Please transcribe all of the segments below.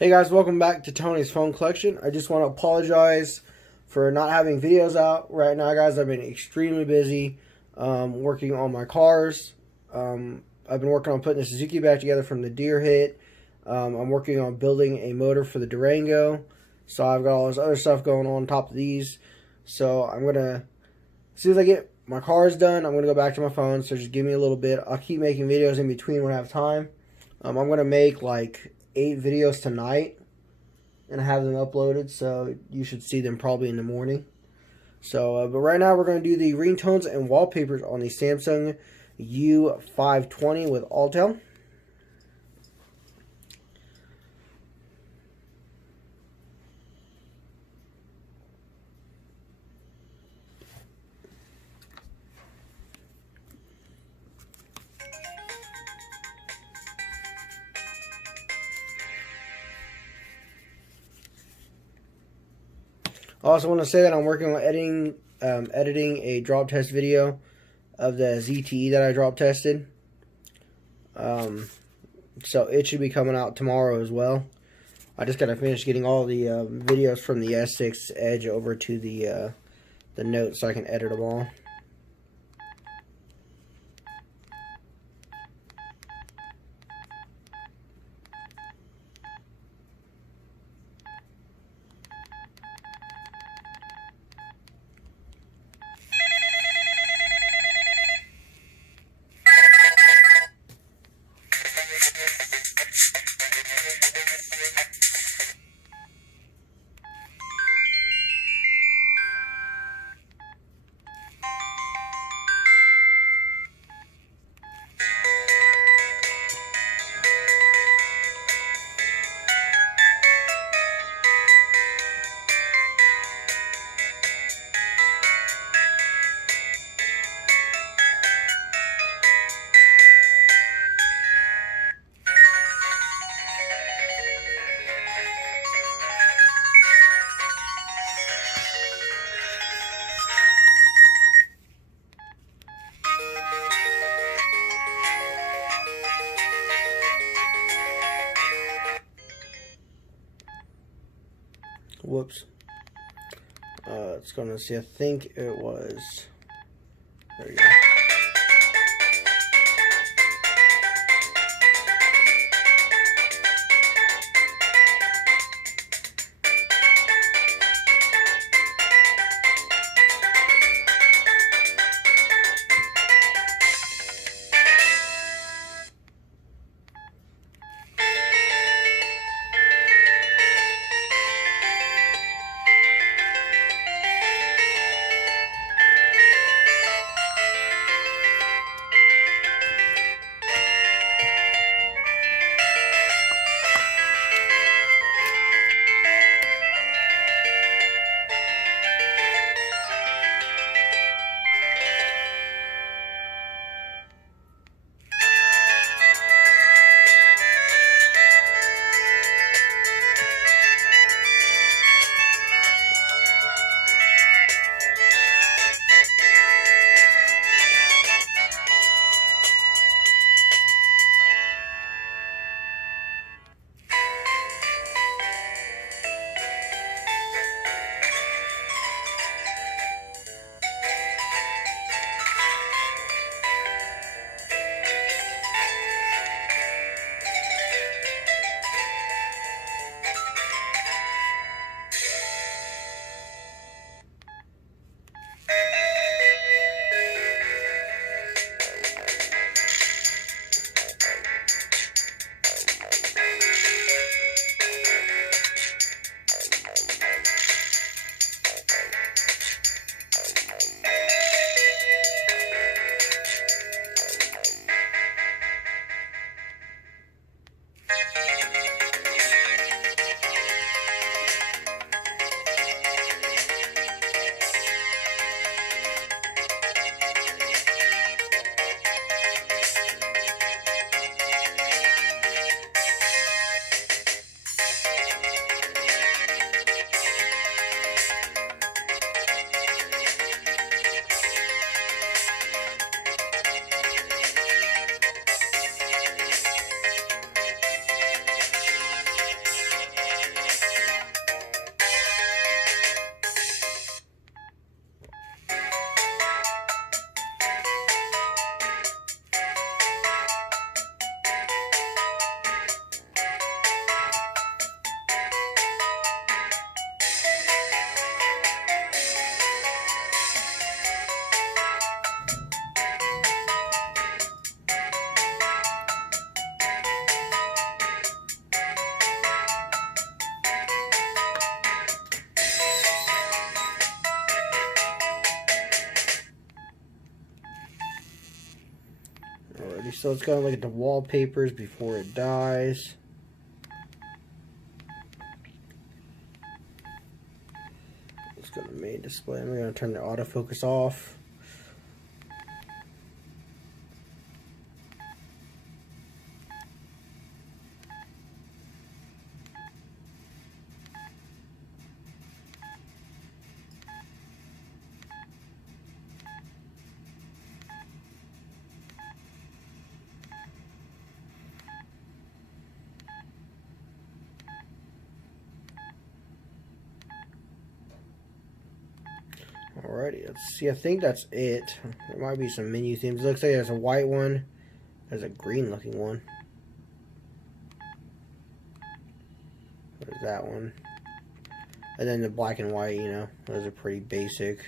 Hey guys, welcome back to Tony's Phone Collection. I just want to apologize for not having videos out right now, guys. I've been extremely busy working on my cars. I've been working on putting the Suzuki back together from the deer hit. I'm working on building a motor for the Durango. So I've got all this other stuff going on top of these. So I'm going to, as soon as I get my cars done, I'm going to go back to my phone. So just give me a little bit. I'll keep making videos in between when I have time. I'm going to make like 8 videos tonight and have them uploaded, so you should see them probably in the morning. So, but right now we're going to do the ringtones and wallpapers on the Samsung U520 with Alltel. I also want to say that I'm working on editing a drop test video of the ZTE that I drop tested. So it should be coming out tomorrow as well. I just gotta finish getting all the videos from the S6 Edge over to the Note so I can edit them all. Whoops. It's gonna see, I think it was, there we go. so let's go and look at the wallpapers before it dies. Let's go to main display. I'm going to turn the autofocus off. Alrighty, let's see. I think that's it. There might be some menu themes. It looks like there's a white one. There's a green looking one. There's that one. And then the black and white, you know, those are pretty basic.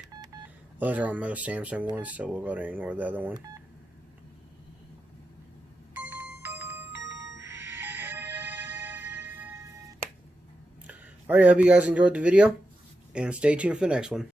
Those are on most Samsung ones, so we'll go to ignore the other one. Alright, I hope you guys enjoyed the video, and stay tuned for the next one.